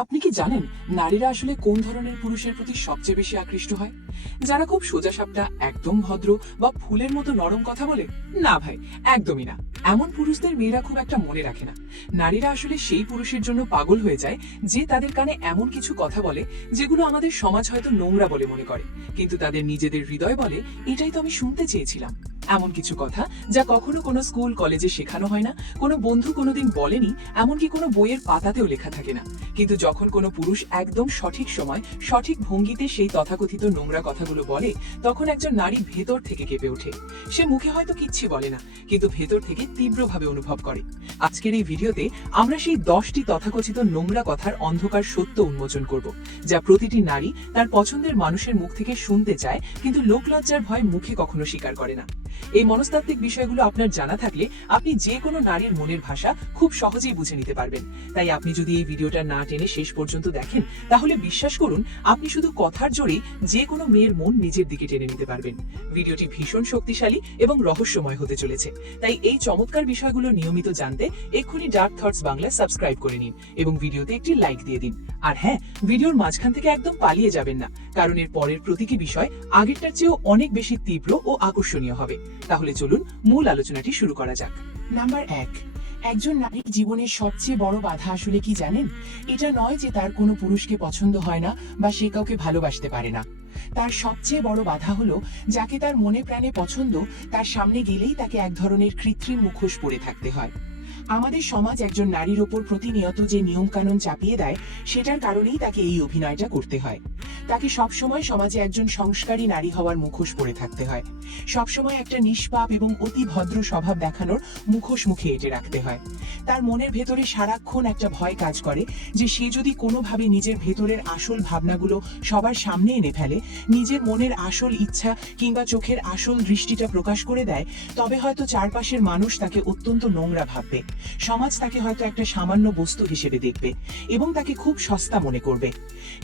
আপনি কি জানেন নারীরা আসলে কোন ধরনের পুরুষের প্রতি সবচেয়ে বেশি আকৃষ্ট হয়? যারা খুব সোজাসাপটা, একদম ভদ্র বা ফুলের মতো নরম কথা বলে? না ভাই, একদমই না। এমন পুরুষদের মেয়েরা খুব একটা মনে রাখে না। নারীরা আসলে সেই পুরুষের জন্য পাগল হয়ে যায় যে তাদের কানে এমন কিছু কথা বলে যেগুলো আমাদের সমাজ হয়তো নোংরা বলে মনে করে, কিন্তু তাদের নিজেদের হৃদয় বলে এটাই তো আমি শুনতে চেয়েছিলাম। এমন কিছু কথা যা কখনো কোনো স্কুল কলেজে শেখানো হয় না, কোনো বন্ধু কোনোদিন বলেনি, এমনকি কোনো বইয়ের পাতাতেও লেখা থাকে না। কিন্তু যখন কোনো পুরুষ একদম সঠিক সময় সঠিক ভঙ্গিতে সেই তথাকথিত নোংরা কথাগুলো বলে, তখন একজন নারী ভেতর থেকে কেঁপে ওঠে। সে মুখে হয়তো কিচ্ছু বলে না, কিন্তু ভেতর থেকে তীব্রভাবে অনুভব করে। আজকের এই ভিডিওতে আমরা সেই 10টি তথাকথিত নোংরা কথার অন্ধকার সত্য উন্মোচন করব, যা প্রতিটি নারী তার পছন্দের মানুষের মুখ থেকে শুনতে চায়, কিন্তু লোকলজ্জার ভয় মুখে কখনো স্বীকার করে না। এই মনস্তাত্ত্বিক বিষয়গুলো আপনার জানা থাকলে আপনি যে কোনো নারীর মনের ভাষা খুব সহজেই বুঝে নিতে পারবেন। তাই আপনি যদি এই ভিডিওটা না টেনে শেষ পর্যন্ত দেখেন, তাহলে বিশ্বাস করুন আপনি শুধু কথার জোরেই যে কোনো মেয়ের মন নিজের দিকে টেনে নিতে পারবেন। ভিডিওটি ভীষণ শক্তিশালী এবং রহস্যময় হতে চলেছে, তাই এই চমৎকার বিষয়গুলো নিয়মিত জানতে এক্ষুনি ডার্ক থটস বাংলা সাবস্ক্রাইব করে নিন এবং ভিডিওতে একটি লাইক দিয়ে দিন। আর হ্যাঁ, ভিডিওর মাঝখান থেকে একদম পালিয়ে যাবেন না, কারণ এর পরের প্রতিটি বিষয় আগেরটার চেয়েও অনেক বেশি তীব্র ও আকর্ষণীয় হবে। তাহলে চলুন মূল আলোচনাটি শুরু করা যাক। নাম্বার 1, একজন নারীর জীবনের সবচেয়ে বড় বাধা আসলে কি জানেন? এটা নয় যে তার কোনো পুরুষকে পছন্দ হয় না বা সে কাউকে ভালোবাসতে পারে না। তার সবচেয়ে বড় বাধা হলো যাকে তার মনে প্রাণে পছন্দ, তার সামনে গেলেই তাকে এক ধরনের কৃত্রিম মুখোশ পরে থাকতে হয়। আমাদের সমাজ একজন নারীর ওপর প্রতিনিয়ত যে নিয়ম কানুন চাপিয়ে দেয়, সেটার কারণেই তাকে এই অভিনয়টা করতে হয়। তাকে সবসময় সমাজে একজন সংস্কারী নারী হওয়ার মুখোশ পরে থাকতে হয়। সবসময় একটা নিষ্পাপ এবং অতি ভদ্র স্বভাব দেখানোর মুখোশ মুখে এঁটে রাখতে হয়। তার মনের ভেতরে সারাক্ষণ একটা ভয় কাজ করে যে সে যদি কোনোভাবে নিজের ভেতরের আসল ভাবনাগুলো সবার সামনে এনে ফেলে, নিজের মনের আসল ইচ্ছা কিংবা চোখের আসল দৃষ্টিটা প্রকাশ করে দেয়, তবে হয়তো চারপাশের মানুষ তাকে অত্যন্ত নোংরা ভাববে। সমাজ তাকে হয়তো একটা সামান্য বস্তু হিসেবে দেখবে এবং তাকে খুব সস্তা মনে করবে।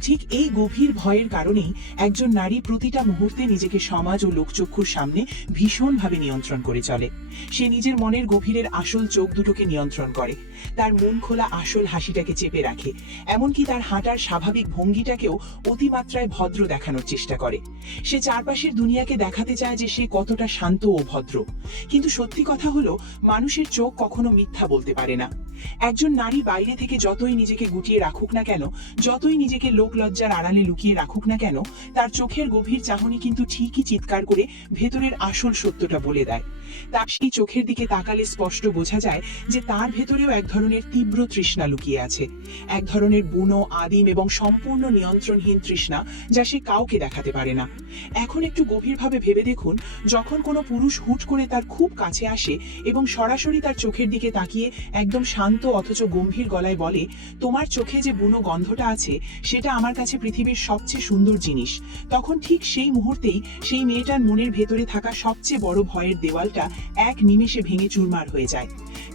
ঠিক এই গভীর ভয়ের কারণেই একজন নারী প্রতিটা মুহূর্তে নিজেকে সমাজ ও লোকচক্ষুর সামনে ভীষণভাবে নিয়ন্ত্রণ করে চলে। সে নিজের মনের গভীরের আসল চোখ দুটোকে নিয়ন্ত্রণ করে, তার মন খোলা আসল হাসিটাকে চেপে রাখে, এমনকি তার হাঁটার স্বাভাবিক ভঙ্গিটাকেও অতিমাত্রায় ভদ্র দেখানোর চেষ্টা করে। সে চারপাশের দুনিয়াকে দেখাতে চায় যে সে কতটা শান্ত ও ভদ্র। কিন্তু সত্যি কথা হলো, মানুষের চোখ কখনো মিথ্যা বলতে পারে না। একজন নারী বাইরে থেকে যতই নিজেকে গুটিয়ে রাখুক না কেন, যতই নিজেকে লোকলজ্জার আড়ালে লুকিয়ে রাখুক না কেন, তার চোখের গভীর চাহনি কিন্তু ঠিকই চিৎকার করে ভেতরের আসল সত্যটা বলে দেয়। তার সেই চোখের দিকে তাকালে স্পষ্ট বোঝা যায় যে তার ভেতরেও এক ধরনের তীব্র তৃষ্ণা লুকিয়ে আছে, এক ধরনের বুনো, আদিম এবং সম্পূর্ণ নিয়ন্ত্রণহীন তৃষ্ণা, যা সে কাউকে দেখাতে পারে না। এখন একটু গভীরভাবে ভেবে দেখুন, যখন কোনো পুরুষ হুট করে তার খুব কাছে আসে এবং সরাসরি তার চোখের দিকে তাকিয়ে একদম শান্ত অথচ গম্ভীর গলায় বলে, তোমার চোখে যে বুনো গন্ধটা আছে সেটা আমার কাছে পৃথিবীর সবচেয়ে সুন্দর জিনিস, তখন ঠিক সেই মুহূর্তেই সেই মেয়েটার মনের ভেতরে থাকা সবচেয়ে বড় ভয়ের দেওয়ালটা এক নিমেষে ভেঙে চুরমার হয়ে যায়।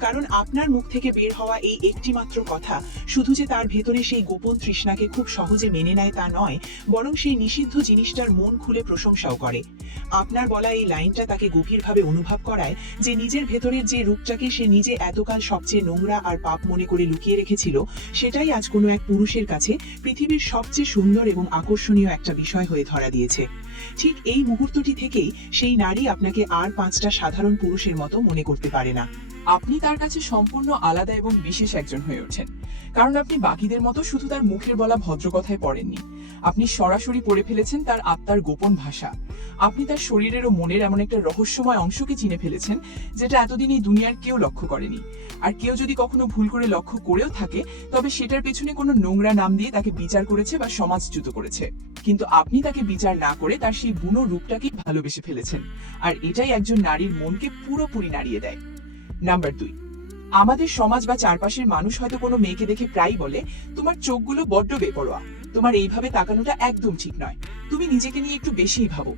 কারণ আপনার মুখ থেকে বের হওয়া এই একটি মাত্র কথা শুধু যে তার ভেতরে সেই গোপন তৃষ্ণাকে খুব সহজে মেনে নেয় তা নয়, বরং সেই নিষিদ্ধ জিনিসটার মন খুলে প্রশংসাও করে। আপনার বলা এই লাইনটা তাকে গভীরভাবে অনুভব করায় যে নিজের ভেতরের যে রূপটাকে সে নিজে এতকাল সবচেয়ে নোংরা আর পাপ মনে করে লুকিয়ে রেখেছিল, সেটাই আজ কোনো এক পুরুষের কাছে পৃথিবীর সবচেয়ে সুন্দর এবং আকর্ষণীয় একটা বিষয় হয়ে ধরা দিয়েছে। ঠিক এই মুহূর্তটি থেকেই সেই নারী আপনাকে আর 5টা সাধারণ পুরুষের মতো মনে করতে পারে না। আপনি তার কাছে সম্পূর্ণ আলাদা এবং বিশেষ একজন হয়ে ওঠেন, কারণ আপনি বাকিদের মতো শুধু তার মুখের বলা ভদ্র কথায় পড়েননি। আপনি সরাসরি পড়ে ফেলেছেন তার আত্মার গোপন ভাষা। আপনি তার শরীরের ও মনের এমন একটা রহস্যময় অংশকে চিনে ফেলেছেন যেটা এতদিন এই দুনিয়ার কেউ লক্ষ্য করেনি। আর কেউ যদি কখনো ভুল করে লক্ষ্য করেও থাকে, তবে সেটার পেছনে কোনো নোংরা নাম দিয়ে তাকে বিচার করেছে বা সমাজচ্যুত করেছে। কিন্তু আপনি তাকে বিচার না করে তার সেই বুনো রূপটাকে ভালোবেসে ফেলেছেন, আর এটাই একজন নারীর মনকে পুরোপুরি নাড়িয়ে দেয়। নাম্বার 2, আমাদের সমাজ বা চারপাশের মানুষ হয়তো কোনো মেয়েকে দেখে প্রায়ই বলে, তোমার চোখগুলো বড্ড বেপরোয়া, তোমার এইভাবে তাকানোটা একদম ঠিক নয়, তুমি নিজেকে নিয়ে একটু বেশিই ভাবো।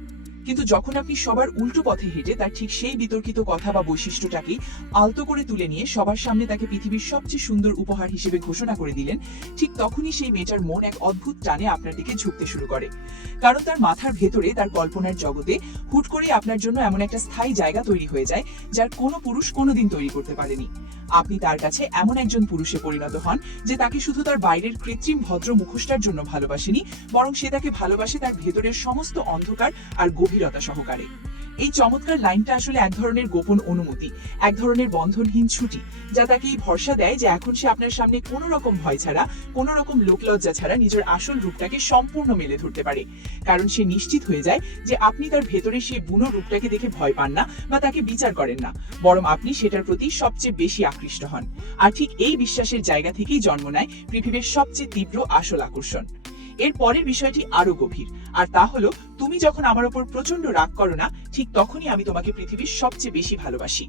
কিন্তু যখন আপনি সবার উল্টো পথে হেঁটে তার ঠিক সেই বিতর্কিত কথা বা বৈশিষ্ট্যটাকেই আলতো করে তুলে নিয়ে সবার সামনে তাকে পৃথিবীর সবচেয়ে সুন্দর উপহার হিসেবে ঘোষণা করে দিলেন, ঠিক তখনই সেই মেয়েটার মন এক অদ্ভুত টানে আপনার দিকে ঝুঁকতে শুরু করে। কারণ তার মাথার ভেতরে, তার কল্পনার জগতে হুট করে আপনার জন্য এমন একটা স্থায়ী জায়গা তৈরি হয়ে যায় যার কোনো পুরুষ কোনোদিন তৈরি করতে পারেনি। আপনি তার কাছে এমন একজন পুরুষে পরিণত হন যে তাকে শুধু তার বাইরের কৃত্রিম ভদ্র মুখোশটার জন্য ভালোবাসেনি, বরং সে তাকে ভালোবাসে তার ভেতরের সমস্ত অন্ধকার আর গভীরতা সহকারে। এই চমৎকার লাইনটা আসলে এক ধরনের গোপন অনুমতি, এক ধরনের বন্ধনহীন ছুটি, যা তাকে এই ভরসা দেয় যে এখন সে আপনার সামনে কোনো রকম ভয় ছাড়া, কোনো রকম লোকলজ্জা ছাড়া নিজের আসল রূপটাকে সম্পূর্ণ মেলে ধরতে পারে। কারণ সে নিশ্চিত হয়ে যায় যে আপনি তার ভেতরে সেই বুনো রূপটাকে দেখে ভয় পান না বা তাকে বিচার করেন না, বরং আপনি সেটার প্রতি সবচেয়ে বেশি আকৃষ্ট হন। আর ঠিক এই বিশ্বাসের জায়গা থেকেই জন্ম নেয় পৃথিবীর সবচেয়ে তীব্র আসল আকর্ষণ। এর পরের বিষয়টি আরো গভীর, আর তা হলো, তুমি যখন আমার উপর প্রচন্ড রাগ করো না, ঠিক তখনই আমি তোমাকে পৃথিবীর সবচেয়ে বেশি ভালোবাসি।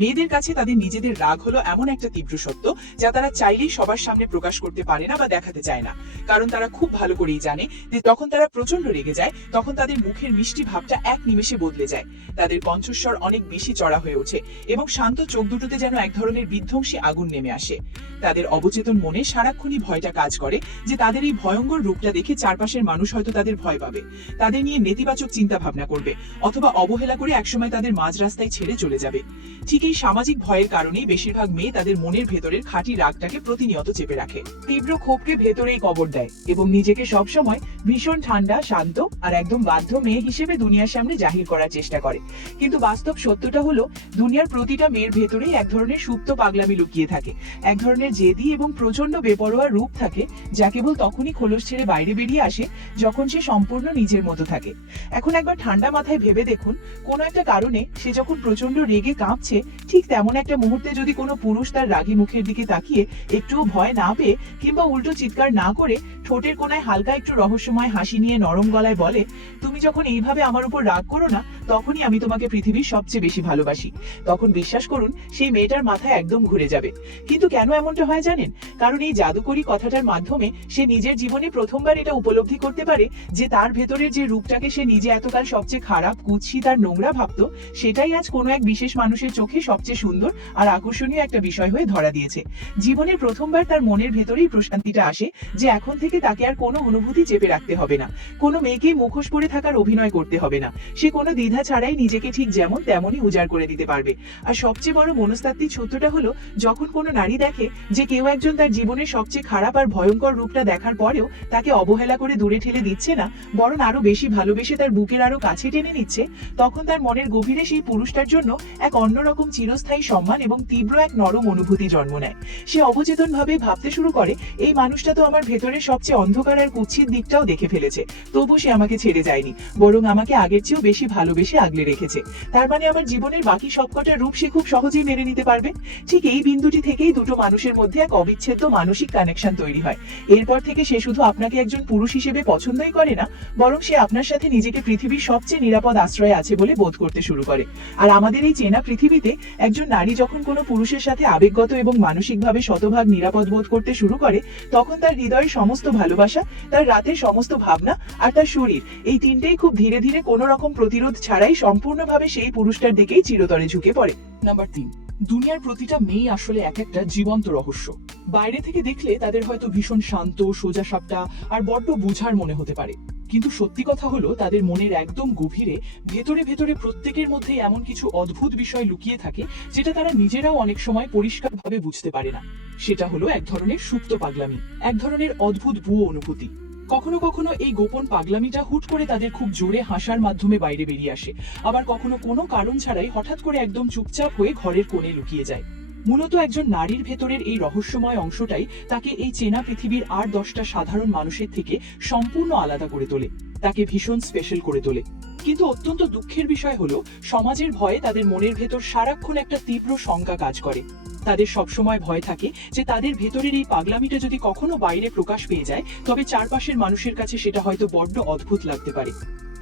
মেয়েদের কাছে তাদের নিজেদের রাগ হলো এমন একটা তীব্র সত্য যা তারা চাইলেই সবার সামনে প্রকাশ করতে পারে না বা দেখাতে চায় না। কারণ তারা খুব ভালো করেই জানে যে যখন তারা প্রচন্ড রেগে যায়, তখন তাদের মুখের মিষ্টি ভাবটা এক নিমেষে বদলে যায়, তাদের কণ্ঠস্বর অনেক বেশি চড়া হয়ে ওঠে এবং শান্ত চোখ দুটোতে যেন এক ধরনের বিধ্বংসী আগুন নেমে আসে। তাদের অবচেতন মনে সারাক্ষণই ভয়টা কাজ করে যে তাদের এই ভয়ঙ্কর রূপটা দেখে চারপাশের মানুষ হয়তো তাদের ভয় পাবে, তাদের নিয়ে নেতিবাচক চিন্তা ভাবনা করবে, অথবা অবহেলা করে একসময় তাদের মাঝ রাস্তায় ছেড়ে চলে যাবে। ঠিক এই সামাজিক ভয়ের কারণেই বেশিরভাগ মেয়ে তাদের মনের ভেতরের খাঁটি রাগটাকে প্রতিনিয়ত চেপে রাখে, তীব্র ক্ষোভকে ভেতরেই কবর দেয় এবং নিজেকে সবসময় ভীষণ ঠান্ডা, শান্ত আর একদম বাধ্য মেয়ে হিসেবে দুনিয়ার সামনে জাহির করার চেষ্টা করে। কিন্তু বাস্তব সত্যটা হলো, দুনিয়ার প্রতিটা মেয়ের ভেতরেই এক ধরনের সুপ্ত পাগলামি লুকিয়ে থাকে, এক ধরনের জেদি এবং প্রচন্ড বেপরোয়া রূপ থাকে, যা কেবল তখনই খোলস ছেড়ে বাইরে বেরিয়ে আসে যখন সে সম্পূর্ণ নিজের মতো থাকে। এখন একবার ঠান্ডা মাথায় ভেবে দেখুন, কোনো একটা কারণে সে যখন প্রচন্ড রেগে কাঁপছে, ঠিক তেমন একটা মুহূর্তে যদি কোনো পুরুষ তার রাগী মুখের দিকে তাকিয়ে একটুও ভয় না পেয়ে কিংবা উল্টো চিৎকার না করে ঠোঁটের কোনায় হালকা একটু রহস্যময় হাসি নিয়ে নরম গলায় বলে, তুমি যখন এইভাবে আমার উপর রাগ করো না, তখনই আমি তোমাকে পৃথিবীর সবচেয়ে বেশি ভালোবাসি, তখন বিশ্বাস করুন সেই মেয়েটার মাথায় একদম ঘুরে যাবে। কিন্তু কেন এমনটা হয় জানেন? কারণ এই জাদুকরী কথাটার মাধ্যমে সে নিজের জীবনে প্রথমবার এটা উপলব্ধি করতে পারে যে তার ভেতরের যে রূপটাকে সে নিজে এতকাল সবচেয়ে খারাপ, কুৎসিত আর নোংরা ভাবতো, সেটাই আজ কোনো এক বিশেষ মানুষের চোখে সবচেয়ে সুন্দর আর আকর্ষণীয় একটা বিষয় হয়ে ধরা দিয়েছে। জীবনের প্রথমবার তার মনের ভেতরেই প্রশান্তিটা আসে যে এখন থেকে তাকে আর কোনো অনুভূতি চেপে রাখতে হবে না, কোনো মেয়েকে মুখোশ পরে থাকার অভিনয় করতে হবে না, সে কোনো দ্বিধা ছাড়াই নিজেকে ঠিক যেমন তেমনই উজাড় করে দিতে পারবে। আর সবচেয়ে বড় মনস্তাত্ত্বিক সত্যটা হলো, যখন কোনো নারী দেখে যে কেউ একজন তার জীবনের সবচেয়ে খারাপ আর ভয়ঙ্কর রূপটা দেখার পরেও তাকে অবহেলা করে দূরে ঠেলে দিচ্ছে না, বরং আরো বেশি ভালোবেসে তার বুকের আরো কাছে টেনে নিচ্ছে, তখন তার মনের গভীরে সেই পুরুষটার জন্য এক অন্যরকম চিরস্থায়ী সম্মান এবং তীব্র এক নরম অনুভূতি জন্ম নেয়। সে অবচেতন ভাবে ভাবতে শুরু করে, এই মানুষটা তো আমার ভেতরের সবচেয়ে অন্ধকার আর কুৎসিত দিকটাও দেখে ফেলেছে, তবু সে আমাকে ছেড়ে যায়নি, বরং আমাকে আগের চেয়েও বেশি ভালোবেসে আগলে রেখেছে। তার মানে আমার জীবনের বাকি সবকটা রূপ সে খুব সহজেই মেনে নিতে পারবে। ঠিক এই বিন্দুটি থেকেই দুটো মানুষের মধ্যে এক অবিচ্ছেদ্য মানসিক কানেকশন তৈরি হয়। এরপর থেকে সে শুধু আপনাকে একজন পুরুষ হিসেবে পছন্দই করে না, বরং সে আপনার সাথে নিজেকে পৃথিবীর সবচেয়ে নিরাপদ আশ্রয়ে আছে বলে বোধ করতে শুরু করে। আর আমাদের এই চেনা পৃথিবীতে একজন নারী যখন কোনো পুরুষের সাথে আবেগগত এবং মানসিকভাবে শতভাগ নিরাপদ বোধ করতে শুরু করে, তখন তার হৃদয়ের সমস্ত ভালোবাসা, তার রাতের সমস্ত ভাবনা আর তার শরীর, এই তিনটেই খুব ধীরে ধীরে কোনো রকম প্রতিরোধ ছাড়াই সম্পূর্ণভাবে সেই পুরুষটার দিকেই চিরতরে ঝুঁকে পড়ে। নাম্বার 3, দুনিয়ার প্রতিটা মেয়ে আসলে এক একটা জীবন্ত রহস্য। বাইরে থেকে দেখলে তাদের হয়তো ভীষণ শান্ত, সোজা সাপটা আর বড্ড বোঝার মনে হতে পারে, কিন্তু সত্যি কথা হলো তাদের মনের একদম গভীরে ভেতরে ভেতরে প্রত্যেকের মধ্যে এমন কিছু অদ্ভুত বিষয় লুকিয়ে থাকে যেটা তারা নিজেরাও অনেক সময় পরিষ্কারভাবে বুঝতে পারে না। সেটা হলো এক ধরনের সুপ্ত পাগলামি, এক ধরনের অদ্ভুত ভুয়ো অনুভূতি। কখনো কখনো এই গোপন পাগলামিটা হুট করে তাদের খুব জোরে হাসার মাধ্যমে বাইরে বেরিয়ে আসে, আবার কখনো কোনো কারণ ছাড়াই হঠাৎ করে একদম চুপচাপ হয়ে ঘরের কোণে লুকিয়ে যায়। মূলত একজন নারীর ভেতরের এই রহস্যময় অংশটাই তাকে এই চেনা পৃথিবীর আর 10টা সাধারণ মানুষের থেকে সম্পূর্ণ আলাদা করে তোলে, তাকে ভীষণ স্পেশাল করে তোলে। কিন্তু অত্যন্ত দুঃখের বিষয় হলো, সমাজের ভয়ে তাদের মনের ভেতর সারাক্ষণ একটা তীব্র শঙ্কা কাজ করে। তাদের সবসময় ভয় থাকে যে তাদের ভেতরের এই পাগলামিটা যদি কখনো বাইরে প্রকাশ পেয়ে যায়, তবে চারপাশের মানুষের কাছে সেটা হয়তো বড্ড অদ্ভুত লাগতে পারে,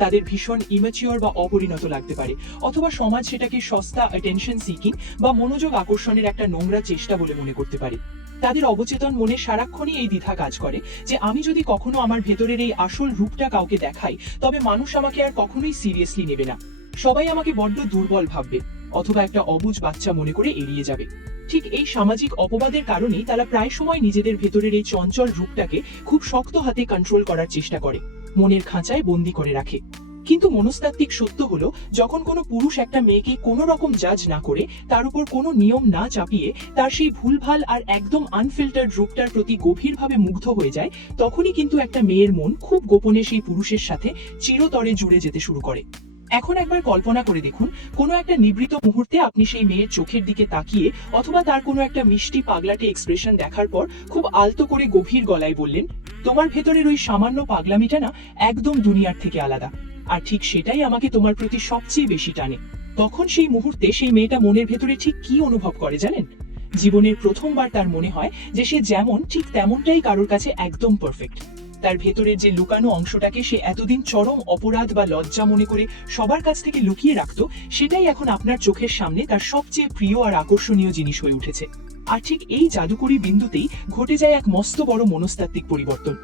তাদের ভীষণ ইম্যাচিওর বা অপরিণত লাগতে পারে, অথবা সমাজ সেটাকে সস্তা অ্যাটেনশন সিকিং বা মনোযোগ আকর্ষণের একটা নোংরা চেষ্টা বলে মনে করতে পারে। তাদের অবচেতন মনে সারাক্ষণই এই দ্বিধা কাজ করে যে আমি যদি কখনো আমার ভেতরের এই আসল রূপটা কাউকে দেখাই, তবে মানুষ আমাকে আর কখনোই সিরিয়াসলি নেবে না। সবাই আমাকে বড্ড দুর্বল ভাববে, অথবা একটা অবুঝ বাচ্চা মনে করে এড়িয়ে যাবে। ঠিক এই সামাজিক অপবাদের কারণেই তারা প্রায় সময় নিজেদের ভেতরের এই চঞ্চল রূপটাকে খুব শক্ত হাতে কন্ট্রোল করার চেষ্টা করে, মনের খাঁচায় বন্দি করে রাখে। কিন্তু মনস্তাত্ত্বিক সত্য হলো, যখন কোনো পুরুষ একটা মেয়েকে কোনো রকম জাজ না করে, তার উপর কোনো নিয়ম না চাপিয়ে তার সেই ভুলভাল আর একদম আনফিল্টার্ড রূপটার প্রতি গভীরভাবে মুগ্ধ হয়ে যায়, তখনই কিন্তু একটা মেয়ের মন খুব গোপনে সেই পুরুষের সাথে চিরতরে জুড়ে যেতে শুরু করে। এখন একবার কল্পনা করে দেখুন, কোনো একটা নিবৃত মুহূর্তে আপনি সেই মেয়ের চোখের দিকে তাকিয়ে অথবা তার কোনো একটা মিষ্টি পাগলাটে এক্সপ্রেশন দেখার পর খুব আলতো করে গভীর গলায় বললেন, তোমার ভেতরের ওই সামান্য পাগলামিটা না একদম দুনিয়ার থেকে আলাদা, আর ঠিক সেটাই আমাকে তোমার প্রতি সবচেয়ে বেশি টানে। তখন সেই মুহূর্তে সেই মেয়েটা মনের ভেতরে ঠিক কি অনুভব করে জানেন? জীবনের প্রথমবার তার মনে হয় যে সে যেমন ঠিক তেমনটাই কারোর কাছে একদম পারফেক্ট। তার ভেতরের যে লুকানো অংশটাকে সে এতদিন চরম অপরাধ বা লজ্জা মনে করে সবার কাছ থেকে লুকিয়ে রাখতো, সেটাই এখন আপনার চোখের সামনে তার সবচেয়ে প্রিয় আর আকর্ষণীয় জিনিস হয়ে উঠেছে। আর ঠিক এই জাদুকরী বিন্দুতেই ঘটে যায় এক মস্ত বড় মনস্তাত্ত্বিক পরিবর্তন।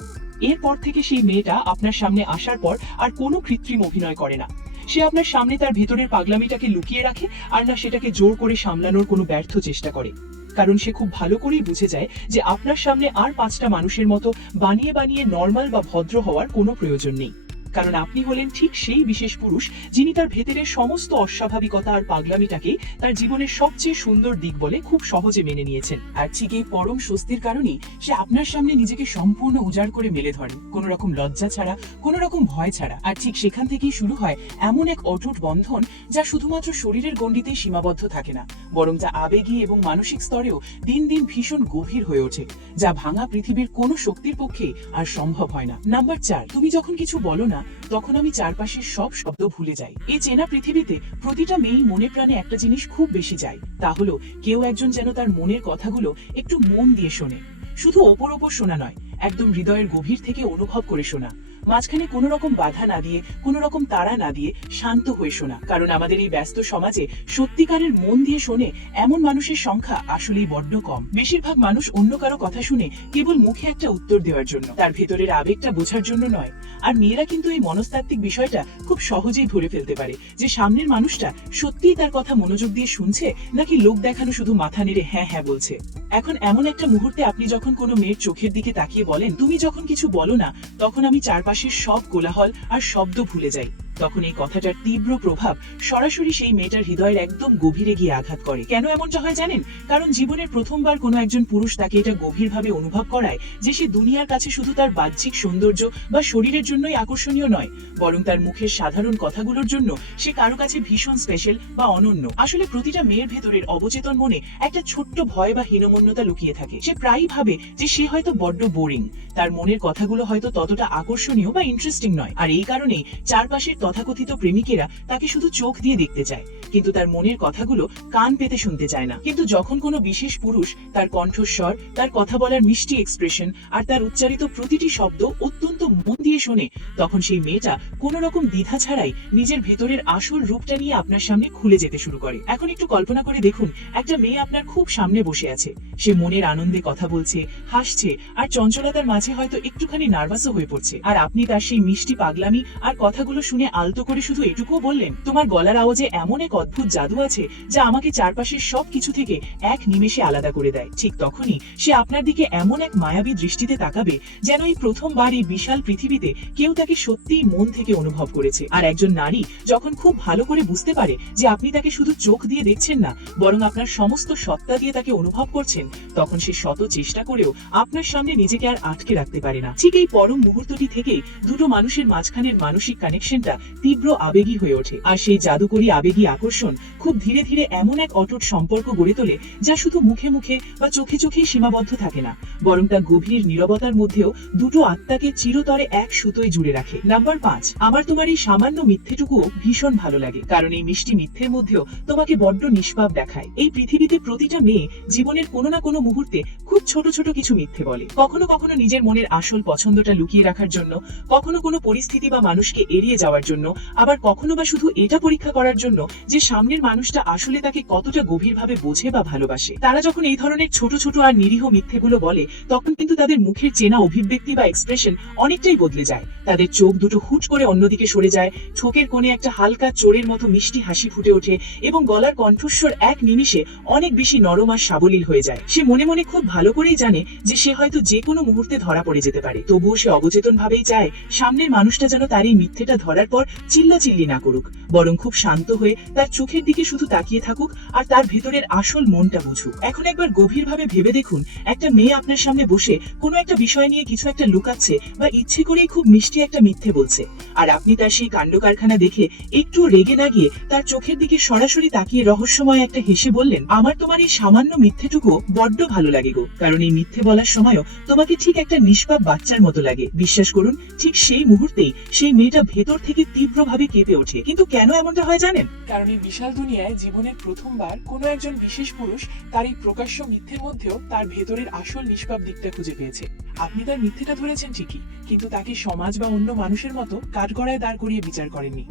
এরপর থেকে সেই মেয়েটা আপনার সামনে আসার পর আর কোনো কৃত্রিম অভিনয় করে না। সে আপনার সামনে তার ভেতরের পাগলামিটাকে লুকিয়ে রাখে, আর না সেটাকে জোর করে সামলানোর কোনো ব্যর্থ চেষ্টা করে। কারণ সে খুব ভালো করেই বুঝে যায় যে আপনার সামনে আর 5টা মানুষের মতো বানিয়ে বানিয়ে নর্মাল বা ভদ্র হওয়ার কোনো প্রয়োজন নেই। কারণ আপনি হলেন ঠিক সেই বিশেষ পুরুষ যিনি তার ভেতরের সমস্ত অস্বাভাবিকতা আর পাগলামিটাকে তার জীবনের সবচেয়ে সুন্দর দিক বলে খুব সহজে মেনে নিয়েছেন। আর ঠিক এই পরম স্বস্তির কারণেই সে আপনার সামনে নিজেকে সম্পূর্ণ উজাড় করে মেলে ধরে, কোনো রকম লজ্জা ছাড়া, কোনো রকম ভয় ছাড়া। আর ঠিক সেখান থেকেই শুরু হয় এমন এক অটুট বন্ধন যা শুধুমাত্র শরীরের গণ্ডিতেই সীমাবদ্ধ থাকে না, বরং যা আবেগী এবং মানসিক স্তরেও দিন দিন ভীষণ গভীর হয়ে ওঠে, যা ভাঙা পৃথিবীর কোনো শক্তির পক্ষে আর সম্ভব হয় না। নাম্বার 4, তুমি যখন কিছু বলো না, তখন আমি চারপাশের সব শব্দ ভুলে যাই। এই চেনা পৃথিবীতে প্রতিটা মেয়েই মনে প্রাণে একটা জিনিস খুব বেশি চায়, তা হলো কেউ একজন যেন তার মনের কথাগুলো একটু মন দিয়ে শোনে। শুধু ওপর ওপর শোনা নয়, একদম হৃদয়ের গভীর থেকে অনুভব করে শোনা। মাঝখানে কোনো রকম বাধা না দিয়ে, কোনো রকম তাড়া না দিয়ে শান্ত হয়ে শোনা। কারণ আমাদের এই ব্যস্ত সমাজে সত্যিকারের মন দিয়ে শোনে এমন মানুষের সংখ্যা আসলেই বড্ড কম। বেশিরভাগ মানুষ অন্য কারো কথা শুনে কেবল মুখে একটা উত্তর দেওয়ার জন্য, তার ভেতরের আবেগটা বোঝার জন্য নয়। আর মেয়েরা কিন্তু এই মনস্তাত্ত্বিক বিষয়টা খুব সহজেই ধরে ফেলতে পারে যে সামনের মানুষটা সত্যিই তার কথা মনোযোগ দিয়ে শুনছে, নাকি লোক দেখানো শুধু মাথা নেড়ে হ্যাঁ হ্যাঁ বলছে। এখন এমন একটা মুহূর্তে আপনি যখন কোনো মেয়ের চোখের দিকে তাকিয়ে বলেন, তুমি যখন কিছু বলো না, তখন আমি চারপাশের সব কোলাহল আর শব্দ ভুলে যাই, তখন এই কথাটার তীব্র প্রভাব সরাসরি সেই মেয়েটার হৃদয়ের একদম গভীরে গিয়ে আঘাত করে। কেন এমনটা হয় জানেন? কারণ জীবনের প্রথমবার কোনো একজন পুরুষ তাকে এটা গভীরভাবে অনুভব করায় যে সে দুনিয়ার কাছে শুধু তার বাহ্যিক সৌন্দর্য বা শরীরের জন্যই আকর্ষণীয় নয়, বরং তার মুখের সাধারণ কথাগুলোর জন্য সে কারো কাছে ভীষণ স্পেশাল বা অনন্য। আসলে প্রতিটা মেয়ের ভেতরের অবচেতন মনে একটা ছোট্ট ভয় বা হীনমন্যতা লুকিয়ে থাকে। সে প্রায়ই ভাবে যে সে হয়তো বড্ড বোরিং, তার মনের কথাগুলো হয়তো ততটা আকর্ষণীয় বা ইন্টারেস্টিং নয়। আর এই কারণেই চারপাশের তথাকথিত প্রেমিকেরা তাকে শুধু চোখ দিয়ে দেখতে চায়, কিন্তু তার মনের কথাগুলো কান পেতে শুনতে চায় না। কিন্তু যখন কোনো বিশেষ পুরুষ তার কণ্ঠস্বর, তার কথা বলার মিষ্টি এক্সপ্রেশন আর তার উচ্চারিত প্রতিটি শব্দ অত্যন্ত মন দিয়ে শোনে, তখন সেই মেয়েটা কোনো রকম দ্বিধা ছাড়াই নিজের ভেতরের আসল রূপটা নিয়ে আপনার সামনে খুলে যেতে শুরু করে। এখন একটু কল্পনা করে দেখুন, একটা মেয়ে আপনার খুব সামনে বসে আছে। সে মনের আনন্দে কথা বলছে, হাসছে, আর চঞ্চলতার মাঝে হয়তো একটুখানি নার্ভাসও হয়ে পড়ছে। আর আপনি তার সেই মিষ্টি পাগলামি আর কথাগুলো শুনে আলতো করে শুধু এটুকুও বললেন, তোমার গলার আওয়াজে এমন এক অদ্ভুত জাদু আছে যা আমাকে চারপাশের সবকিছু থেকে এক নিমেষে আলাদা করে দেয়। ঠিক তখনই সে আপনার দিকে এমন এক মায়াবী দৃষ্টিতে তাকাবে যেন এই প্রথমবার এই বিশাল পৃথিবীতে কেউ তাকে সত্যিই মন থেকে অনুভব করেছে। আর একজন নারী যখন খুব ভালো করে বুঝতে পারে যে আপনি তাকে শুধু চোখ দিয়ে দেখছেন না, বরং আপনার সমস্ত সত্তা দিয়ে তাকে অনুভব করছেন, তখন সে শত চেষ্টা করেও আপনার সামনে নিজেকে আর আটকে রাখতে পারে না। ঠিক এই পরম মুহূর্তটি থেকেই দুটো মানুষের মাঝখানের মানসিক কানেকশনটা তীব্র আবেগী হয়ে ওঠে। আর সেই জাদুকরী আবেগী আকর্ষণ খুব ধীরে ধীরে এমন এক অটুট সম্পর্ক গড়ে তোলে যা শুধু মুখে মুখে বা চোখে চোখেই সীমাবদ্ধ থাকে না, বরং তা গভীর নীরবতার মধ্যেও দুটো আত্মাকে চিরতরে এক সুতোয় জুড়ে রাখে। নাম্বার 5, আমার তোমার এই সামান্য মিথ্যেটুকুও ভীষণ ভালো লাগে, কারণ এই মিষ্টি মিথ্যের মধ্যেও তোমাকে বড্ড নিষ্পাপ দেখায়। এই পৃথিবীতে প্রতিটা মেয়ে জীবনের কোনো না কোনো মুহূর্তে খুব ছোট ছোট কিছু মিথ্যে বলে। কখনো কখনো নিজের মনের আসল পছন্দটা লুকিয়ে রাখার জন্য, কখনো কোনো পরিস্থিতি বা মানুষকে এড়িয়ে যাওয়ার জন্য, আবার কখনো বা শুধু এটা পরীক্ষা করার জন্য যে সামনের মানুষটা আসলে তাকে কতটা গভীরভাবে বোঝে বা ভালোবাসে। তারা যখন এই ধরনের ছোট ছোট আর নিরীহ মিথ্যেগুলো বলে, তখন কিন্তু তাদের মুখের চেনা অভিব্যক্তি বা এক্সপ্রেশন অনেকটাই বদলে যায়। তাদের চোখ দুটো হুট করে অন্যদিকে সরে যায়, চোখের কোণে একটা হালকা চোরের মতো মিষ্টি হাসি ফুটে ওঠে এবং গলার কণ্ঠস্বর এক নিমিষে অনেক বেশি নরম আর সাবলীল হয়ে যায়। সে মনে মনে খুব ভালো করেই জানে যে সে হয়তো যে কোনো মুহূর্তে ধরা পড়ে যেতে পারে, তবুও সে অবচেতন ভাবেই চায় সামনের মানুষটা যেন তার এই মিথ্যেটা ধরার পর চিল্লাচিল্লি না করুক, বরং খুব শান্ত হয়ে তার চোখের দিকে শুধু তাকিয়ে থাকুক আর তার ভেতরের আসল মনটা বুঝুক। এখন একবার গভীরভাবে ভেবে দেখুন, একটা মেয়ে আপনার সামনে বসে কোনো একটা বিষয় নিয়ে কিছু একটা লুকাচ্ছে বা ইচ্ছে করেই খুব মিষ্টি একটা মিথ্যে বলছে, আর আপনি তার সেই কাণ্ড কারখানা দেখে একটু রেগে না গিয়ে তার চোখের দিকে সরাসরি তাকিয়ে রহস্যময় একটা হেসে বললেন, আমার তোমার এই সামান্য মিথ্যেটুকু বড্ড ভালো লাগে গো, কারণ এই মিথ্যে বলার সময়ও তোমাকে ঠিক একটা নিষ্পাপ বাচ্চার মতো লাগে। বিশ্বাস করুন, ঠিক সেই মুহূর্তেই সেই মেয়েটা ভেতর থেকে তীব্রভাবে কেঁপে ওঠে। কিন্তু কেন এমনটা হয় জানেন? কারণ এই বিশাল দুনিয়ায় জীবনের প্রথমবার কোনো একজন বিশেষ পুরুষ তার এই প্রকাশ্য মিথ্যের মধ্যেও তার ভেতরের আসল নিষ্পাপ দিকটা খুঁজে পেয়েছে। আপনি তার মিথ্যেটা ধরেছেন ঠিকই, কিন্তু তাকে সমাজ বা অন্য মানুষের মতো কাঠগড়ায় দাঁড় করিয়ে বিচার করেননি।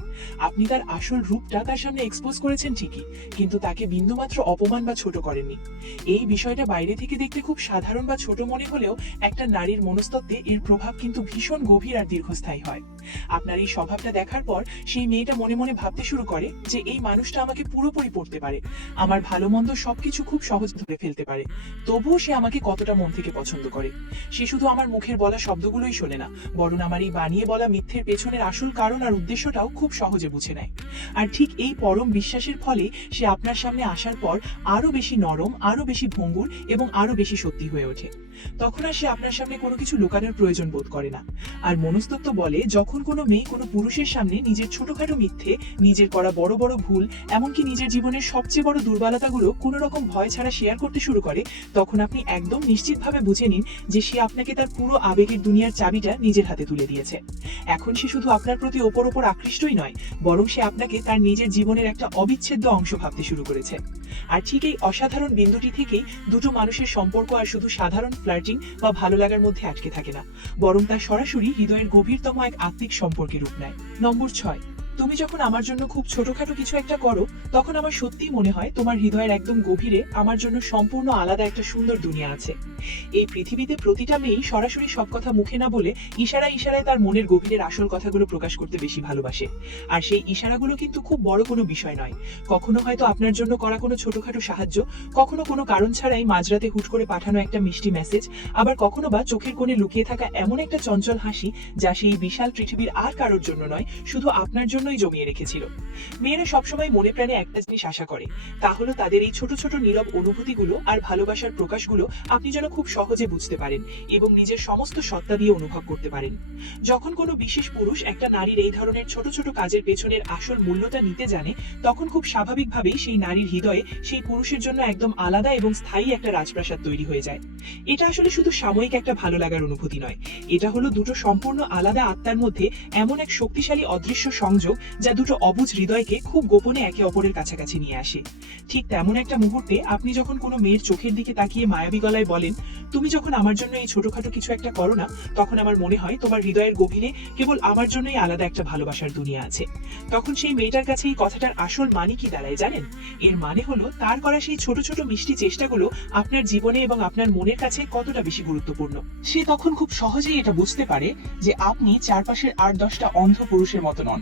আপনি তার আসল রূপটা তার সামনে এক্সপোজ করেছেন ঠিকই, কিন্তু তাকে বিন্দুমাত্র অপমান বা ছোট করেননি। এই বিষয়টা বাইরে থেকে দেখতে খুব সাধারণ বা ছোট মনে হলেও একটা নারীর মনস্তত্ত্বে এর প্রভাব কিন্তু ভীষণ গভীর আর দীর্ঘস্থায়ী হয়। আপনার এই স্বভাবটা দেখার পর সেই মেয়েটা মনে মনে ভাবতে শুরু করে যে এই মানুষটা আমাকে পুরোপুরি পড়তে পারে, আমার ভালো মন্দ সবকিছু খুব সহজ ধরে ফেলতে পারে, তবুও সে আমাকে কতটা মন থেকে পছন্দ করে। সে শুধু আমার মুখের বলা শব্দগুলোই শোনে না, বরং আমার এই বানিয়ে বলা মিথ্যের পেছনের আসল কারণ আর উদ্দেশ্যটাও খুব সহজে বুঝে নেয়। আর ঠিক এই পরম বিশ্বাসের ফলে সে আপনার সামনে আসার পর আরো বেশি নরম, আরো বেশি ভঙ্গুর এবং আরো বেশি সত্যি হয়ে ওঠে। তখন আর সে আপনার সামনে কোনো কিছু লুকানোর প্রয়োজন বোধ করে না। আর মনস্তত্ত্ব বলে, যখন কোনো মেয়ে কোনো পুরুষের সামনে নিজের ছোটখাটো মিথ্যে, নিজের করা বড় বড় ভুল, এমনকি নিজের জীবনের সবচেয়ে বড় দুর্বলতাগুলো কোনো রকম ভয় ছাড়া শেয়ার করতে শুরু করে, তখন আপনি একদম নিশ্চিতভাবে বুঝে নিন যে সে আপনাকে তার পুরো আবেগের দুনিয়ার চাবিটা নিজের হাতে তুলে দিয়েছে। এখন সে শুধু আপনার প্রতি ওপর আকৃষ্টই নয়, বরং সে আপনাকে তার নিজের জীবনের একটা অবিচ্ছেদ্য অংশ ভাবতে শুরু করেছে। আর ঠিক এই অসাধারণ বিন্দুটি থেকেই দুটো মানুষের সম্পর্ক আর শুধু সাধারণ ফ্লার্টিং বা ভালো লাগার মধ্যে আটকে থাকে না, বরং তা সরাসরি হৃদয়ের গভীরতম এক আত্মিক সম্পর্কে রূপ নেয়। নম্বর 6, তুমি যখন আমার জন্য খুব ছোটখাটো কিছু একটা করো, তখন আমার সত্যিই মনে হয় তোমার হৃদয়ের একদম গভীরে আমার জন্য সম্পূর্ণ আলাদা একটা সুন্দর দুনিয়া আছে। এই পৃথিবীতে প্রতিটা মেয়েই সরাসরি সব কথা মুখে না বলে ইশারায় ইশারায় তার মনের গভীরের আসল কথাগুলো প্রকাশ করতে বেশি ভালোবাসে। আর সেই ইশারাগুলো কিন্তু খুব বড় কোনো বিষয় নয়, কখনো হয়তো আপনার জন্য করা কোনো ছোটখাটো সাহায্য, কখনো কোনো কারণ ছাড়াই মাঝরাতে হুট করে পাঠানো একটা মিষ্টি মেসেজ, আবার কখনো বা চোখের কোণে লুকিয়ে থাকা এমন একটা চঞ্চল হাসি যা সেই বিশাল পৃথিবীর আর কারোর জন্য নয়, শুধু আপনার জন্যই জমিয়ে রেখেছিল। মেয়েরা সবসময় মনে প্রাণে একটা জিনিস আশা করে, তা হলো তাদের এই ছোট ছোট নীরব অনুভূতিগুলো আর ভালোবাসার প্রকাশগুলো আপনি যেন খুব সহজে বুঝতে পারেন এবং নিজের সমস্ত সত্তা দিয়ে অনুভব করতে পারেন। যখন কোনো বিশেষ পুরুষ একটা নারীর এই ধরনের ছোট ছোট কাজের পেছনের আসল মূল্যটা নিতে জানে, তখন খুব স্বাভাবিকভাবেই সেই নারীর হৃদয়ে সেই পুরুষের জন্য একদম আলাদা এবং স্থায়ী একটা রাজপ্রাসাদ তৈরি হয়ে যায়। এটা আসলে শুধু সাময়িক একটা ভালো লাগার অনুভূতি নয়, এটা হলো দুটো সম্পূর্ণ আলাদা আত্মার মধ্যে এমন এক শক্তিশালী অদৃশ্য সংযোগ যা দুটো অবুঝ হৃদয়কে খুব গোপনে একে অপরের কাছাকাছি নিয়ে আসে। ঠিক তেমন একটা মুহূর্তে আপনি যখন কোনো মেয়ের চোখের দিকে তাকিয়ে মায়াবী গলায় বলেন, তুমি যখন আমার জন্য এই ছোটখাটো কিছু একটা করো না, তখন আমার মনে হয় তোমার হৃদয়ের গভীরে কেবল আমার জন্যই আলাদা একটা ভালোবাসার দুনিয়া আছে। তখন সেই মেয়েটার কাছে এই কথাটার আসল মানে কি দাঁড়ায় জানেন? এর মানে হলো তার করা সেই ছোট ছোট মিষ্টি চেষ্টাগুলো আপনার জীবনে এবং আপনার মনের কাছে কতটা বেশি গুরুত্বপূর্ণ। সে তখন খুব সহজেই এটা বুঝতে পারে যে আপনি চারপাশের 8-10টা অন্ধ পুরুষের মতো নন।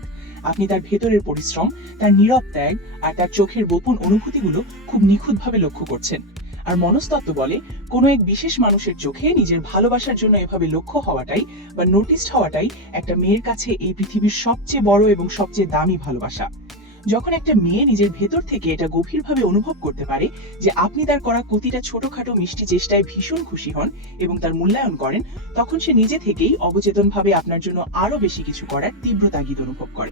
আপনি তার ভেতরের পরিশ্রম, তার নীরব ত্যাগ আর তার চোখের গোপন অনুভূতিগুলো খুব নিখুঁতভাবে লক্ষ্য করছেন। আর মনস্তত্ত্ব বলে, কোনো এক বিশেষ মানুষের চোখে নিজের ভালোবাসার জন্য এভাবে লক্ষ্য হওয়াটাই বা নোটিসড হওয়াটাই একটা মেয়ের কাছে এই পৃথিবীর সবচেয়ে বড় এবং সবচেয়ে দামি ভালোবাসা। যখন একটা মেয়ে নিজের ভেতর থেকে এটা গভীরভাবে অনুভব করতে পারে যে আপনি তার করা প্রতিটা ছোটখাটো মিষ্টি চেষ্টায় ভীষণ খুশি হন এবং তার মূল্যায়ন করেন, তখন সে নিজে থেকেই অবচেতনভাবে আপনার জন্য আরো বেশি কিছু করার তীব্র তাগিদ অনুভব করে।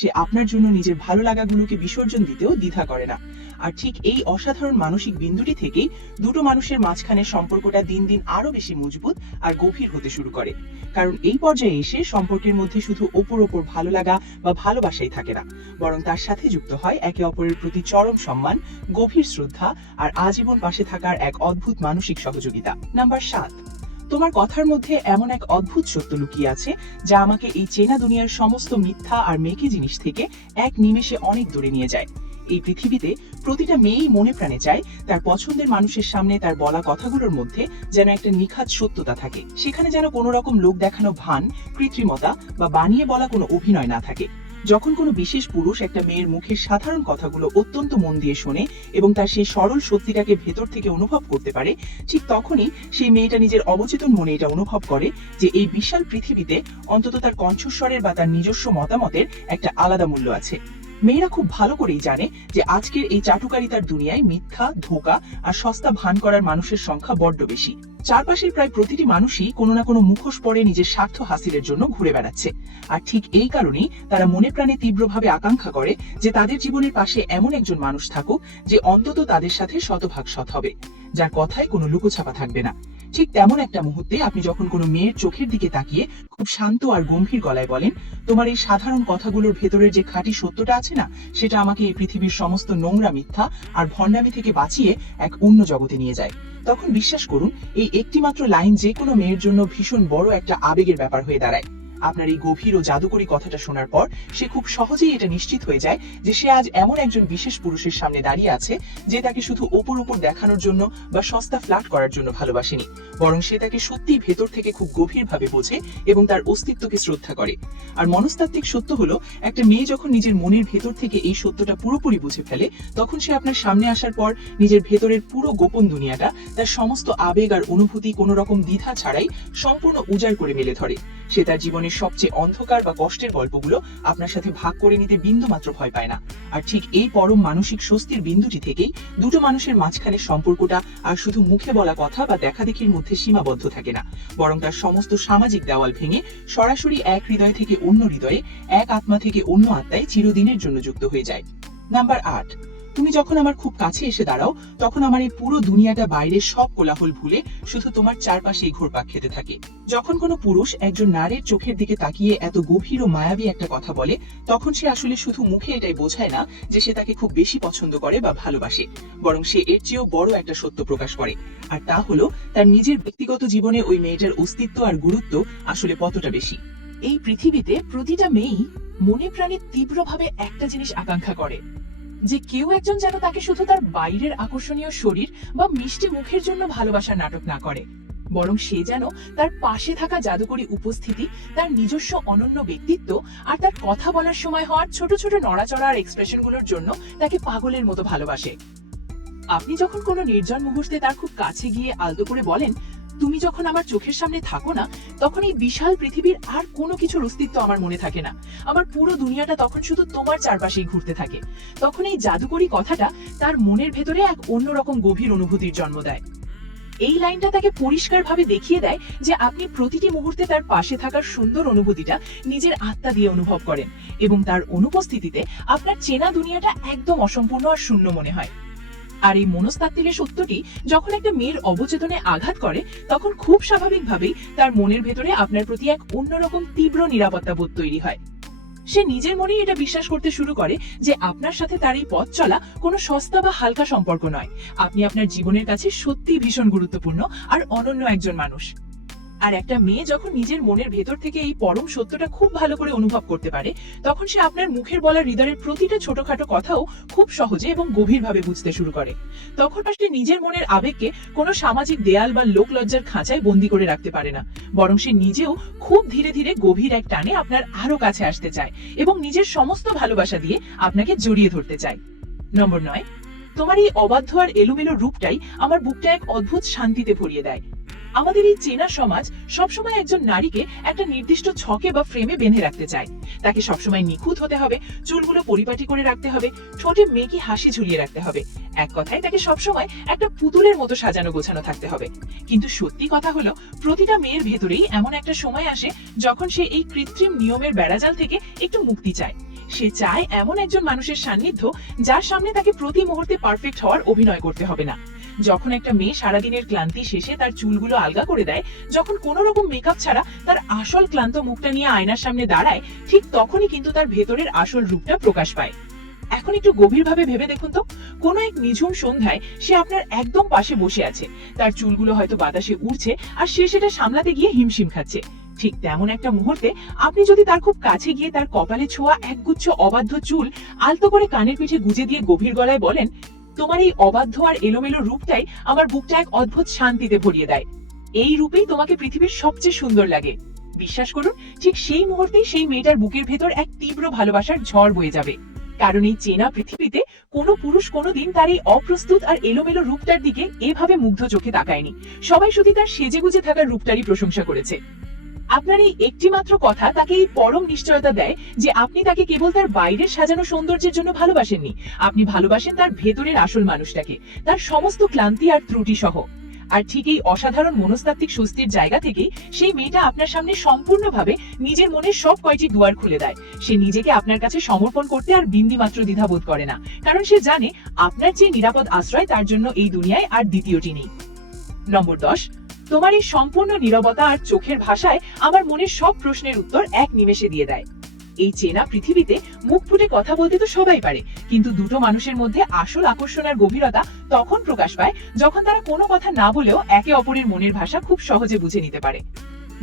সে আপনার জন্য নিজের ভালো লাগাগুলোকে বিসর্জন দিতেও দ্বিধা করে না। আর ঠিক এই অসাধারণ মানসিক বিন্দুটি থেকেই দুটো মানুষের মাঝখানে সম্পর্কটা দিন দিন আরো বেশি মজবুত আর গভীর হতে শুরু করে। কারণ এই পর্যায়ে এসে সম্পর্কের মধ্যে শুধু ওপর ভালো লাগা বা ভালোবাসাই থাকে না, বরং তার সাথে যুক্ত হয় একে অপরের প্রতি চরম সম্মান, গভীর শ্রদ্ধা আর আজীবন পাশে থাকার এক অদ্ভুত মানসিক সহযোগিতা। নাম্বার 7, তোমার কথার মধ্যে এমন এক অদ্ভুত সত্য লুকিয়ে আছে যা আমাকে এই চেনা দুনিয়ার সমস্ত মিথ্যা আর মেকি জিনিস থেকে এক নিমেষে অনেক দূরে নিয়ে যায়। এই পৃথিবীতে প্রতিটা মেয়েই মনে প্রাণে চায় তার পছন্দের মানুষের সামনে তার বলা কথাগুলোর মধ্যে যেন একটা নিখাত সত্যতা থাকে, সেখানে যেন কোনো রকম লোক দেখানো ভান, কৃত্রিমতা বা বানিয়ে বলা কোনো অভিনয় না থাকে। যখন কোনো বিশেষ পুরুষ একটা মেয়ের মুখের সাধারণ কথাগুলো অত্যন্ত মন দিয়ে শোনে এবং তার সেই সরল সত্যিটাকে ভেতর থেকে অনুভব করতে পারে, ঠিক তখনই সেই মেয়েটা নিজের অবচেতন মনে এটা অনুভব করে যে এই বিশাল পৃথিবীতে অন্তত তার কণ্ঠস্বরের বা তার নিজস্ব মতামতের একটা আলাদা মূল্য আছে। মেয়েরা খুব ভালো করেই জানে যে আজকের এই চাটুকারিতার দুনিয়ায় মিথ্যা, ধোঁকা আর সস্তা ভান করার মানুষের সংখ্যা বড্ড বেশি। চারপাশের প্রায় প্রতিটি মানুষই কোনো না কোনো মুখোশ পরে নিজের স্বার্থ হাসিলের জন্য ঘুরে বেড়াচ্ছে। আর ঠিক এই কারণেই তারা মনে প্রাণে তীব্রভাবে আকাঙ্ক্ষা করে যে তাদের জীবনের পাশে এমন একজন মানুষ থাকুক যে অন্তত তাদের সাথে শতভাগ সৎ হবে, যার কথায় কোনো লুকোছাপা থাকবে না। ঠিক তেমন একটা মুহূর্তে আপনি যখন কোনো মেয়ের চোখের দিকে তাকিয়ে খুব শান্ত আর গম্ভীর গলায় বলেন, তোমার এই সাধারণ কথাগুলোর ভেতরের যে খাঁটি সত্যটা আছে না, সেটা আমাকে এই পৃথিবীর সমস্ত নোংরা মিথ্যা আর ভণ্ডামি থেকে বাঁচিয়ে এক অন্য জগতে নিয়ে যায়, তখন বিশ্বাস করুন এই একটি মাত্র লাইন যে কোনো মেয়ের জন্য ভীষণ বড় একটা আবেগের ব্যাপার হয়ে দাঁড়ায়। আপনার এই গভীর ও জাদুকরী কথাটা শোনার পর সে খুব সহজেই এটা নিশ্চিত হয়ে যায় যে সে আজ এমন একজন বিশেষ পুরুষের সামনে দাঁড়িয়ে আছে যে তাকে শুধু ওপর দেখানোর জন্য বা সস্তা ফ্ল্যাট করার জন্য ভালোবাসেনি, বরং সে তাকে সত্যিই ভেতর থেকে খুব গভীরভাবে বোঝে এবং তার অস্তিত্বকে শ্রদ্ধা করে। আর মনস্তাত্ত্বিক সত্য হলো, একটা মেয়ে যখন নিজের মনের ভেতর থেকে এই সত্যটা পুরোপুরি বুঝে ফেলে, তখন সে আপনার সামনে আসার পর নিজের ভেতরের পুরো গোপন দুনিয়াটা, তার সমস্ত আবেগ আর অনুভূতি কোনো রকম দ্বিধা ছাড়াই সম্পূর্ণ উজাড় করে মেলে ধরে। সে তার জীবনের সবচেয়ে অন্ধকার বা কষ্টের গল্পগুলো আপনার সাথে ভাগ করে নিতে বিন্দুমাত্র ভয় পায় না। আর ঠিক এই পরম মানসিক স্বস্তির বিন্দুটি থেকেই দুটো মানুষের মাঝখানে সম্পর্কটা আর শুধু মুখে বলা কথা বা দেখাদেখির মধ্যে সীমাবদ্ধ থাকে না, বরং তার সমস্ত সামাজিক দেওয়াল ভেঙে সরাসরি এক হৃদয় থেকে অন্য হৃদয়ে, এক আত্মা থেকে অন্য আত্মায় চিরদিনের জন্য যুক্ত হয়ে যায়। নাম্বার 8, তুমি যখন আমার খুব কাছে এসে দাঁড়াও, তখন আমার এই পুরো দুনিয়াটা বাইরের সব কোলাহল ভুলে শুধু তোমার চারপাশেই ঘুরপাক খেতে থাকে। যখন কোনো পুরুষ একজন নারীর চোখের দিকে তাকিয়ে এত গভীর ও মায়াবী একটা কথা বলে, তখন সে আসলে শুধু মুখে এটাই বোঝায় না যে সে তাকে খুব বেশি পছন্দ করে বা ভালোবাসে, বরং সে এর চেয়েও বড় একটা সত্য প্রকাশ করে। আর তা হলো তার নিজের ব্যক্তিগত জীবনে ওই মেয়েটার অস্তিত্ব আর গুরুত্ব আসলে কতটা বেশি। এই পৃথিবীতে প্রতিটা মেয়েই মনে প্রাণে তীব্রভাবে একটা জিনিস আকাঙ্ক্ষা করে, যে কেউ একজন যেন তাকে শুধু তার বাইরের আকর্ষণীয় শরীর বা মিষ্টি মুখের জন্য ভালোবাসার নাটক না করে, বরং সে যেন তার পাশে থাকা জাদুকরী উপস্থিতি, তার নিজস্ব অনন্য ব্যক্তিত্ব আর তার কথা বলার সময় হওয়ার ছোট ছোট নড়াচড়া আর এক্সপ্রেশনগুলোর জন্য তাকে পাগলের মতো ভালোবাসে। আপনি যখন কোনো নির্জন মুহূর্তে তার খুব কাছে গিয়ে আলতো করে বলেন, তুমি যখন আমার চোখের সামনে থাকো না, তখন এই বিশাল পৃথিবীর আর কোনো কিছুর অস্তিত্ব আমার মনে থাকে না, আমার পুরো দুনিয়াটা তখন শুধু তোমার চারপাশেই ঘুরতে থাকে। তখন এই জাদুকরী কথাটা তার মনের ভেতরে এক অন্যরকম গভীর অনুভূতির জন্ম দেয়। এই লাইনটা তাকে পরিষ্কারভাবে দেখিয়ে দেয় যে আপনি প্রতিটি মুহূর্তে তার পাশে থাকার সুন্দর অনুভূতিটা নিজের আত্মা দিয়ে অনুভব করেন এবং তার অনুপস্থিতিতে আপনার চেনা দুনিয়াটা একদম অসম্পূর্ণ আর শূন্য মনে হয়। আর এই মনস্তাত্ত্বিকের সত্যটি যখন একটা মেয়ের অবচেতনে আঘাত করে, তখন খুব স্বাভাবিকভাবেই তার মনের ভেতরে আপনার প্রতি এক অন্যরকম তীব্র নিরাপত্তা বোধ তৈরি হয়। সে নিজের মনেই এটা বিশ্বাস করতে শুরু করে যে আপনার সাথে তার এই পথ চলা কোনো সস্তা বা হালকা সম্পর্ক নয়, আপনি আপনার জীবনের কাছে সত্যিই ভীষণ গুরুত্বপূর্ণ আর অনন্য একজন মানুষ। আর একটা মেয়ে যখন নিজের মনের ভেতর থেকে এই পরম সত্যটা খুব ভালো করে অনুভব করতে পারে, তখন সে আপনার মুখের বলা হৃদয়ের প্রতিটা ছোটখাটো কথাও খুব সহজে এবং গভীরভাবে বুঝতে শুরু করে। তখন সে নিজের মনের আবেগকে কোনো সামাজিক দেয়াল বা লোকলজ্জার খাঁচায় বন্দী করে রাখতে পারে না, বরং সে নিজেও খুব ধীরে ধীরে গভীর এক টানে আপনার আরো কাছে আসতে চায় এবং নিজের সমস্ত ভালোবাসা দিয়ে আপনাকে জড়িয়ে ধরতে চায়। নম্বর 9, তোমার এই অবাধ্য আর এলোমেলো রূপটাই আমার বুকটা এক অদ্ভুত শান্তিতে ভরিয়ে দেয়। আমাদের এই চেনা সমাজ সবসময় একজন নারীকে একটা নির্দিষ্ট ছকে বা ফ্রেমে বেঁধে রাখতে চায়। তাকে সবসময় নিখুঁত হতে হবে, চুলগুলো পরিপাটি করে রাখতে হবে, ঠোঁটে মেকি হাসি ঝুলিয়ে রাখতে হবে, এক কথায় তাকে সবসময় একটা পুতুলের মতো সাজানো গোছানো থাকতে হবে। কিন্তু সত্যি কথা হলো, প্রতিটা মেয়ের ভেতরেই এমন একটা সময় আসে যখন সে এই কৃত্রিম নিয়মের বেড়াজাল থেকে একটু মুক্তি চায়। সে চায় এমন একজন মানুষের সান্নিধ্য যার সামনে তাকে প্রতি মুহূর্তে পারফেক্ট হওয়ার অভিনয় করতে হবে না। যখন একটা মেয়ে সারাদিনের ক্লান্তি শেষে তার চুলগুলো আলগা করে দেয়, যখন কোনো রকম মেকআপ ছাড়া তার আসল ক্লান্ত মুখটা নিয়ে আয়নার সামনে দাঁড়ায়, ঠিক তখনই কিন্তু তার ভেতরের আসল রূপটা প্রকাশ পায়। এখন একটু গভীরভাবে ভেবে দেখুন তো, কোনো এক নিঝুম সন্ধ্যায় সে আপনার একদম পাশে বসে আছে, তার চুলগুলো হয়তো বাতাসে উড়ছে আর সে সেটা সামলাতে গিয়ে হিমশিম খাচ্ছে। ঠিক তেমন একটা মুহূর্তে আপনি যদি তার খুব কাছে গিয়ে তার কপালে ছোঁয়া একগুচ্ছ অবাধ্য চুল আলতো করে কানের পিঠে গুজে দিয়ে গভীর গলায় বলেন, তোমার এই অবাধ্য আর এলোমেলো রূপটাই আমার বুকটা এক অদ্ভুত শান্তিতে ভরিয়ে দেয়। এই রূপেই তোমাকে পৃথিবীর সবচেয়ে সুন্দর লাগে। বিশ্বাস করুন, ঠিক সেই মুহূর্তেই সেই মেয়েটার বুকের ভেতর এক তীব্র ভালোবাসার ঝড় বয়ে যাবে। কারণ এই চেনা পৃথিবীতে কোনো পুরুষ কোনোদিন তার এই অপ্রস্তুত আর এলোমেলো রূপটার দিকে এভাবে মুগ্ধ চোখে তাকায়নি। সবাই শুধু তার সেজেগুজে থাকার রূপটারই প্রশংসা করেছে। আপনার এই একটি মাত্র কথা তাকে এই পরম নিশ্চয়তা দেয় যে আপনি তাকে কেবল তার বাইরের সাজানো সৌন্দর্যের জন্য ভালোবাসেননি, আপনি ভালোবাসেন তার ভেতরের আসল মানুষটাকে, তার সমস্ত ক্লান্তি আর ত্রুটি সহ। আর ঠিক এই অসাধারণ মনস্তাত্ত্বিক স্বস্তির জায়গা থেকেই সেই মেয়েটা আপনার সামনে সম্পূর্ণভাবে নিজের মনের সব কয়টি দুয়ার খুলে দেয়। সে নিজেকে আপনার কাছে সমর্পণ করতে আর বিন্দুমাত্র দ্বিধাবোধ করে না, কারণ সে জানে আপনার যে নিরাপদ আশ্রয় তার জন্য এই দুনিয়ায় আর দ্বিতীয়টি নেই। নম্বর 10, তোমার এই সম্পূর্ণ নীরবতা আর চোখের ভাষায় আমার মনের সব প্রশ্নের উত্তর এক নিমেষে দিয়ে দেয়। এই চেনা পৃথিবীতে মুখ ফুটে কথা বলতে তো সবাই পারে, কিন্তু দুটো মানুষের মধ্যে আসল আকর্ষণ আর গভীরতা তখন প্রকাশ পায় যখন তারা কোনো কথা না বলেও একে অপরের মনের ভাষা খুব সহজে বুঝে নিতে পারে।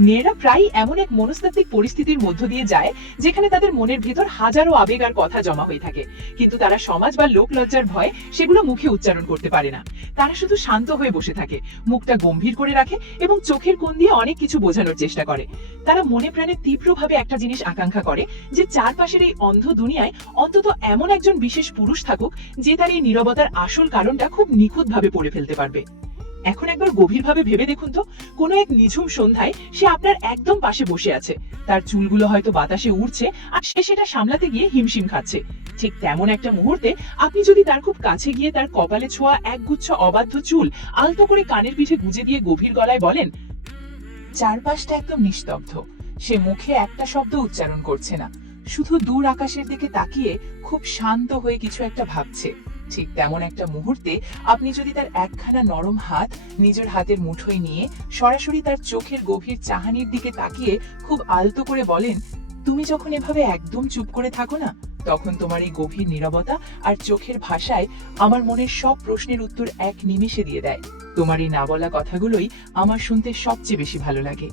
মেয়েরা প্রায়ই এমন এক মনস্তাত্ত্বিক পরিস্থিতির মধ্য দিয়ে যায় যেখানে তাদের মনের ভেতর হাজারো আবেগ আর কথা জমা হয়ে থাকে, কিন্তু তারা সমাজ বা লোক লজ্জার ভয়ে সেগুলো মুখে উচ্চারণ করতে পারে না। তারা শুধু শান্ত হয়ে বসে থাকে, মুখটা গম্ভীর করে রাখে এবং চোখের কোণ দিয়ে অনেক কিছু বোঝানোর চেষ্টা করে। তারা মনে প্রাণে তীব্রভাবে একটা জিনিস আকাঙ্ক্ষা করে যে চারপাশের এই অন্ধ দুনিয়ায় অন্তত এমন একজন বিশেষ পুরুষ থাকুক যে তার এই নীরবতার আসল কারণটা খুব নিখুঁতভাবে পড়ে ফেলতে পারবে। এখন একবার গভীরভাবে ভেবে দেখুন তো, কোনো এক নিঝুম সন্ধ্যায় সে আপনার একদম পাশে বসে আছে, তার চুলগুলো হয়তো বাতাসে উড়ছে আর সে সেটা সামলাতে গিয়ে হিমশিম খাচ্ছে। ঠিক তেমন একটা মুহূর্তে আপনি যদি তার খুব কাছে গিয়ে তার কপালে ছোঁয়া একগুচ্ছ অবাধ্য চুল আলতো করে কানের পিঠে গুজে দিয়ে গভীর গলায় বলেন, চারপাশটা একদম নিস্তব্ধ, সে মুখে একটা শব্দ উচ্চারণ করছে না, শুধু দূর আকাশের দিকে তাকিয়ে খুব শান্ত হয়ে কিছু একটা ভাবছে। ঠিক তেমন একটা মুহূর্তে আপনি যদি তার একখানা নরম হাত নিজের হাতের মুঠোয় নিয়ে সরাসরি তার চোখের গভীর চাহানির দিকে তাকিয়ে খুব আলতো করে বলেন, তুমি যখন এভাবে একদম চুপ করে থাকো না, তখন তোমার এই গভীর নীরবতা আর চোখের ভাষায় আমার মনের সব প্রশ্নের উত্তর এক নিমেষে দিয়ে দেয়। তোমার এই না বলা কথাগুলোই আমার শুনতে সবচেয়ে বেশি ভালো লাগে।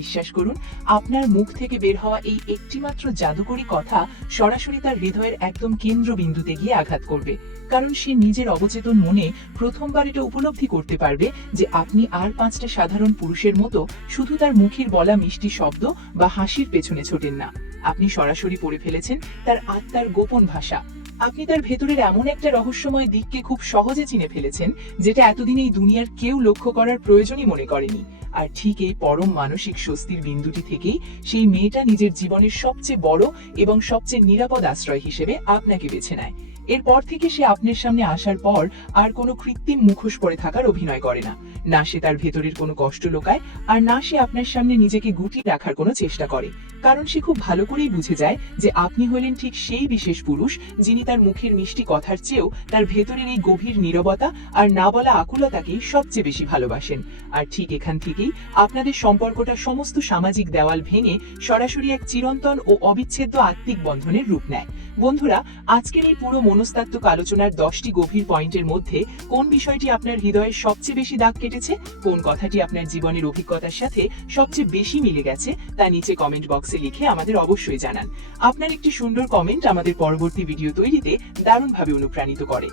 বিশ্বাস করুন, আপনার মুখ থেকে বের হওয়া এই একটিমাত্র জাদুকরী কথা সরাসরি তার হৃদয়ের একদম কেন্দ্রবিন্দুতে গিয়ে আঘাত করবে, কারণ সে নিজের অবচেতন মনে প্রথমবার এটা উপলব্ধি করতে পারবে যে আপনি আর 5টা সাধারণ পুরুষের মতো শুধু তার মুখের বলা মিষ্টি শব্দ বা হাসির পেছনে ছোটেন না, আপনি সরাসরি পড়ে ফেলেছেন তার আত্মার গোপন ভাষা। আপনি তার ভেতরের এমন একটা রহস্যময় দিককে খুব সহজে চিনে ফেলেছেন যেটা এতদিন এই দুনিয়ার কেউ লক্ষ্য করার প্রয়োজনই মনে করেনি। আর ঠিক এই পরম মানসিক স্বস্তির বিন্দুটি থেকেই সেই মেয়েটা নিজের জীবনের সবচেয়ে বড় এবং সবচেয়ে নিরাপদ আশ্রয় হিসেবে আপনাকে বেছে নেয়। এরপর থেকে সে আপনার সামনে আসার পর আর কোনো কৃত্রিম মুখোশ পরে থাকার অভিনয় করে না, না সে তার ভেতরের কোনো কষ্ট লোকায়, আর না সে আপনার সামনে নিজেকে গুটিয়ে রাখার কোনো চেষ্টা করে, কারণ সে খুব ভালো করেই বুঝে যায় যে আপনি হলেন ঠিক সেই বিশেষ পুরুষ যিনি তার মুখের মিষ্টি কথার চেয়েও তার ভেতরের এই গভীর নীরবতা আর না বলা আকুলতাকেই সবচেয়ে বেশি ভালোবাসেন। আর ঠিক এখান থেকেই আপনাদের সম্পর্কটা সমস্ত সামাজিক দেওয়াল ভেঙে সরাসরি এক চিরন্তন ও অবিচ্ছেদ্য আত্মিক বন্ধনের রূপ নেয়। বন্ধুরা, আজকের এই পুরো মনস্তাত্ত্বিক আলোচনার 10টি গভীর পয়েন্টের মধ্যে কোন বিষয়টি আপনার হৃদয়ের সবচেয়ে বেশি দাগ কেটেছে, কোন কথাটি আপনার জীবনের অভিজ্ঞতার সাথে সবচেয়ে বেশি মিলে গেছে, তা নিচে কমেন্ট বক্সে লিখে আমাদের অবশ্যই জানান। আপনার একটি সুন্দর কমেন্ট আমাদের পরবর্তী ভিডিও তৈরিতে দারুণভাবে অনুপ্রাণিত করে।